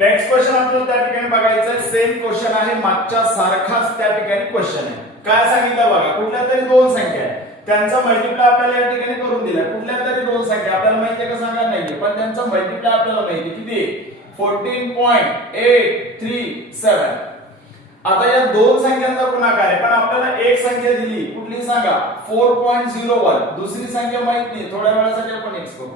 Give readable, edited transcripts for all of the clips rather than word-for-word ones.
Next question आपल्याला त्या ठिकाणी बघायचं आहे. सेम क्वेश्चन आहे, मागच्या सारखाच त्या ठिकाणी क्वेश्चन आहे. काय सांगितलं बघा, कुठल्या तरी दोन संख्या आहे, त्यांचा मल्टिप्लाय आपल्याला या ठिकाणी करून दिला. कुठल्या तरी दोन संख्या आपल्याला माहिती आहे का सांगा नाहीये, पण त्यांचा मल्टिप्लाय आपल्याला माहिती किती आहे, 14.837. आता या दोन संख्यांचा गुणाकार आहे, पण आपल्याला एक संख्या दिली, कुठली सांगा, 4.01. दुसरी संख्या माहित नाही, थोड्या वेळासाठी आपण x करू.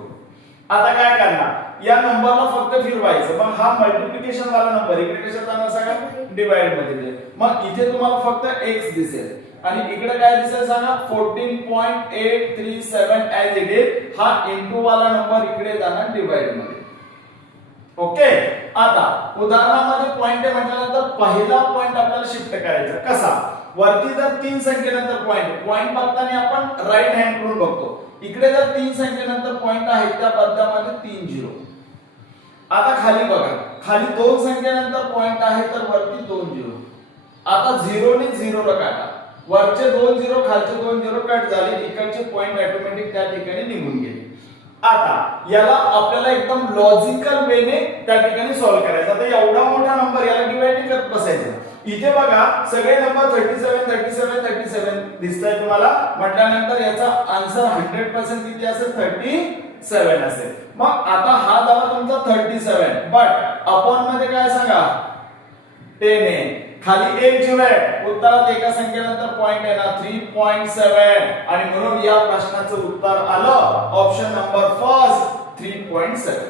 आता काय करणार, या नंबरला फक्त फिरवायचं. मग हा मल्टिप्लिकेशन वाला नंबर इकडे कशात जाणार सांगा, डिवाइड मध्ये जाईल. मग इथे तुम्हाला फक्त x दिसेल आणि इकडे काय दिसेल सांगा, 14.837 ऍज इट इज. हा इनटू वाला नंबर इकडे जाणार डिवाइड मध्ये. ओके. आता उदाहरणामध्ये पॉइंट आहे म्हटल्यानंतर पहिला पॉइंट आपल्याला शिफ्ट करायचा. कसा, वरती जर तीन संख्येनंतर पॉइंट बघताना आपण राईट हँड कडून बघतो. इकडे जर तीन संख्येनंतर पॉइंट आहे त्या बदल्यामध्ये 3 झिरो. आता खाली बघा, खाली दोन संख्येनंतर पॉइंट आहे तर वरती 2 झिरो. आता झिरोने झिरोला काटा, वरचे 2 झिरो खालचे 2 झिरो कट झाले, इकडचे पॉइंट ऑटोमॅटिक त्या ठिकाणी निघून गेले. आता याला आपल्याला एकदम लॉजिकल वेने त्या ठिकाणी सॉल्व्ह करायचं. आता एवढा मोठा नंबर याला डिवाइड करत बसायचं. इथे बघा सगळे नंबर 37 दिसतंय तुम्हाला, म्हटल्यानंतर याचा आन्सर 100% किती असेल, 37 असेल. मग आता हा झाला तुमचा 37, बट अपॉन मध्ये काय सांगा, 10 आहे. खाली एक झिरो आहे, उत्तरात एका संख्येनंतर पॉइंट आहे ना, 3.7. आणि म्हणून या प्रश्नाचं उत्तर आलं ऑप्शन नंबर फर्स्ट, 3.7.